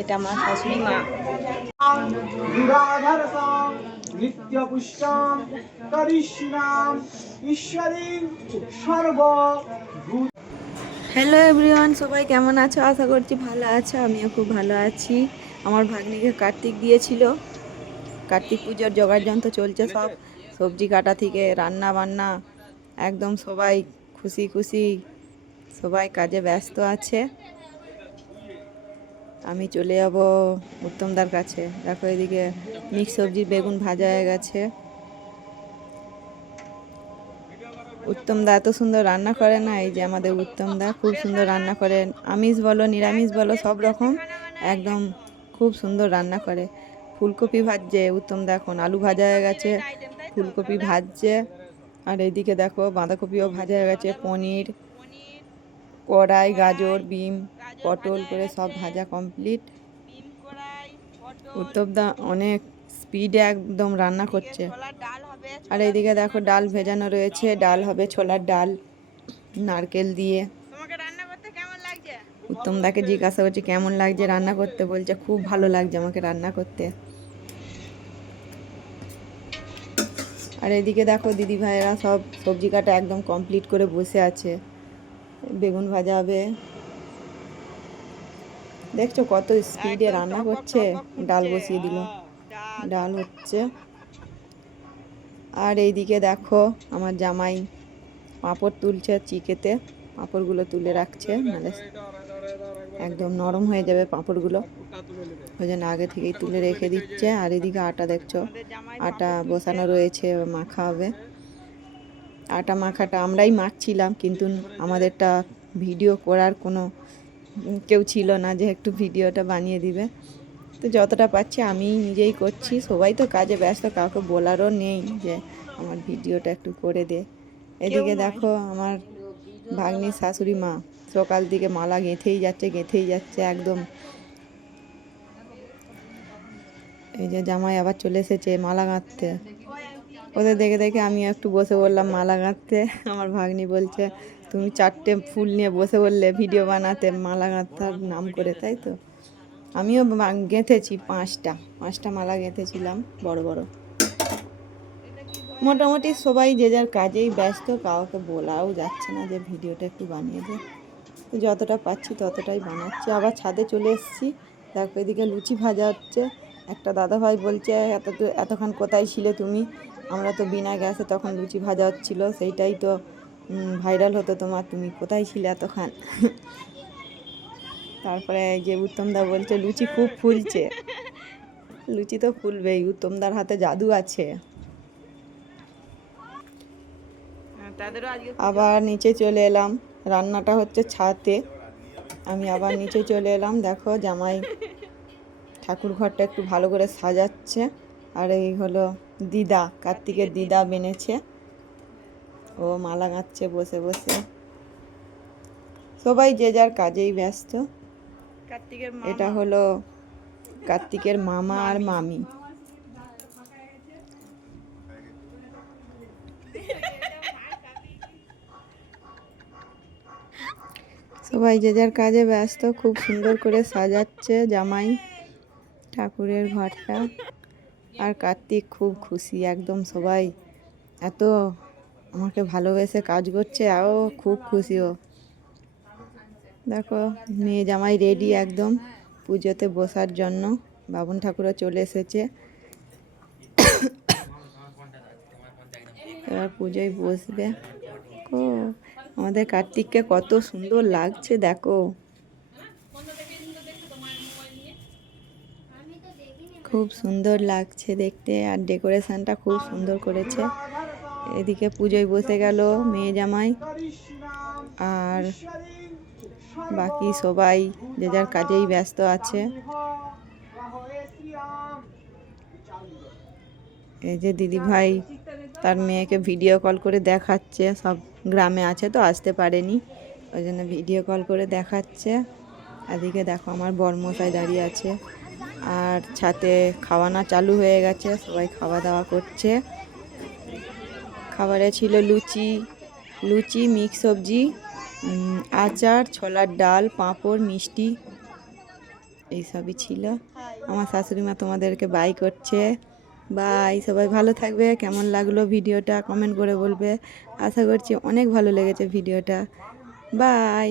এটা আমার শাশুড়ি মা। নিত্য পুষ্টাম করিষ্ণাম ঈশ্বরী সর্ব। হ্যালো এভরিওয়ান, সবাই কেমন আছো? আশা করছি ভালো আছো। আমিও খুব ভালো আছি। আমার ভাগ্নিকে কার্তিক দিয়েছিল, কার্তিক পুজোর জোগাড় যন্ত্র চলছে সব, সবজি কাটা থেকে রান্না বান্না, একদম সবাই খুশি খুশি, সবাই কাজে ব্যস্ত আছে। আমি চলে যাব উত্তমদার কাছে। দেখো এদিকে মিক্স সবজি বেগুন ভাজা হয়ে গেছে। উত্তমদা এত সুন্দর রান্না করে না, এই যে আমাদের উত্তমদা খুব সুন্দর রান্না করে, আমিষ বলো নিরামিষ বলো সব রকম একদম খুব সুন্দর রান্না করে। ফুলকপি ভাজছে উত্তমদা, এখন আলু ভাজা হয়ে গেছে, ফুলকপি ভাজছে, আর এইদিকে দেখো বাঁধাকপিও ভাজা হয়ে গেছে, পনির, কড়াই, গাজর, বিম, পটল করে সব ভাজা কমপ্লিট। উত্তমদা অনেক স্পিডে একদম রান্না করছে। আর এইদিকে দেখো ডাল ভেজানো রয়েছে, ডাল হবে ছোলার ডাল নারকেল দিয়ে। উত্তমদাকে জিজ্ঞাসা করছে কেমন লাগছে রান্না করতে, বলছে খুব ভালো লাগছে আমাকে রান্না করতে। আর এদিকে দেখো দিদি ভাইয়েরা সব সবজি কাটা একদম কমপ্লিট করে বসে আছে, বেগুন ভাজা হবে। দেখছো কত স্পিডে রান্না করছে। ডাল বসিয়ে দিল, ডাল হচ্ছে। আর এইদিকে দেখো আমার জামাই পাঁপড় তুলছে চিকেতে, পাঁপড়গুলো তুলে রাখছে, নাহলে একদম নরম হয়ে যাবে পাঁপড়গুলো, ওই জন্য আগে থেকেই তুলে রেখে দিচ্ছে। আর এদিকে আটা দেখছো, আটা বসানো রয়েছে, মাখা হবে। আটা মাখাটা আমরাই মাখছিলাম, কিন্তু আমাদেরটা ভিডিও করার কোনো কেউ ছিল না যে একটু ভিডিওটা বানিয়ে দিবে, তো যতটা পাচ্ছি আমি নিজেই করছি। সবাই তো কাজে ব্যস্ত, কাউকে বলারও নেই যে আমার ভিডিওটা একটু করে দে। এদিকে দেখো আমার ভাগ্নির শাশুড়ি মা সকাল থেকে মালা গেঁথেই যাচ্ছে একদম। এই যে জামাই আবার চলে এসেছে মালা গাঁথতে, ওদের দেখে দেখে আমি একটু বসে বললাম মালা গাঁথতে। আমার ভাগ্নি বলছে তুমি 4টে ফুল নিয়ে বসে বললে ভিডিও বানাতে, মালা গাঁথার নাম করে, তাই তো আমিও গেঁথেছি 5টা মালা গেঁথেছিলাম বড় বড়। মোটামুটি সবাই যে যার কাজেই ব্যস্ত, কাউকে বলাও যাচ্ছে না যে ভিডিওটা একটু বানিয়ে দে, তো যতটা পাচ্ছি ততটাই বানাচ্ছি। আবার ছাদে চলে এসেছি, দেখো এদিকে লুচি ভাজা হচ্ছে। একটা দাদাভাই বলছে এতক্ষণ কোথায় ছিলে তুমি, আমরা তো বিনা গ্যাসে তখন লুচি ভাজা হচ্ছিলো, সেইটাই তো ভাইরাল হতো তোমার, তুমি কোথায় ছিলে এতক্ষণ। তারপরে এই যে উত্তমদা বলছে লুচি খুব ফুলছে, লুচি তো ফুলবেই, উত্তমদার হাতে জাদু আছে। আবার নিচে চলে এলাম, রান্নাটা হচ্ছে ছাদে, আমি আবার নিচে চলে এলাম। দেখো জামাই ঠাকুর ঘরটা একটু ভালো করে সাজাচ্ছে। আর এই হলো দিদা, কার্তিকের দিদা বেনেছে, ও মালা গাঁথছে বসে বসে। সবাই যে যার কাজেই ব্যস্ত। এটা হলো কার্তিকের মামা আর মামি। সবাই যে যার কাজে ব্যস্ত, খুব সুন্দর করে সাজাচ্ছে জামাই ঠাকুরের ঘরটা। আর কার্তিক খুব খুশি একদম, সবাই এত আমাকে ভালোবেসে কাজ করছে, আরও খুব খুশি ও। দেখো মেয়ে জামাই রেডি একদম পুজোতে বসার জন্য, বাবন ঠাকুরও চলে এসেছে, এবার পুজোয় বসবে। ও আমাদের কার্তিককে কত সুন্দর লাগছে দেখো, খুব সুন্দর লাগছে দেখতে, আর ডেকোরেশনটা খুব সুন্দর করেছে। এদিকে পুজোয় বসে গেল মেয়ে জামাই, আর বাকি সবাই যে যার কাজেই ব্যস্ত আছে। এই যে দিদি ভাই তার মেয়েকে ভিডিও কল করে দেখাচ্ছে, সব গ্রামে আছে তো আসতে পারেনি, ওই জন্য ভিডিও কল করে দেখাচ্ছে। এদিকে দেখো আমার বরমশাই দাঁড়িয়ে আছে, আর ছাদে খাওয়ানো চালু হয়ে গেছে, সবাই খাওয়া দাওয়া করছে। খাবারে ছিল লুচি, মিক্স সবজি, আচার, ছোলার ডাল, পাঁপড়, মিষ্টি এইসবই ছিল। আমার শাশুড়ি মা তোমাদেরকে বাই করছে। বাই, সবাই ভালো থাকবে। কেমন লাগলো ভিডিওটা কমেন্ট করে বলবে। আশা করছি অনেক ভালো লেগেছে ভিডিওটা। বাই।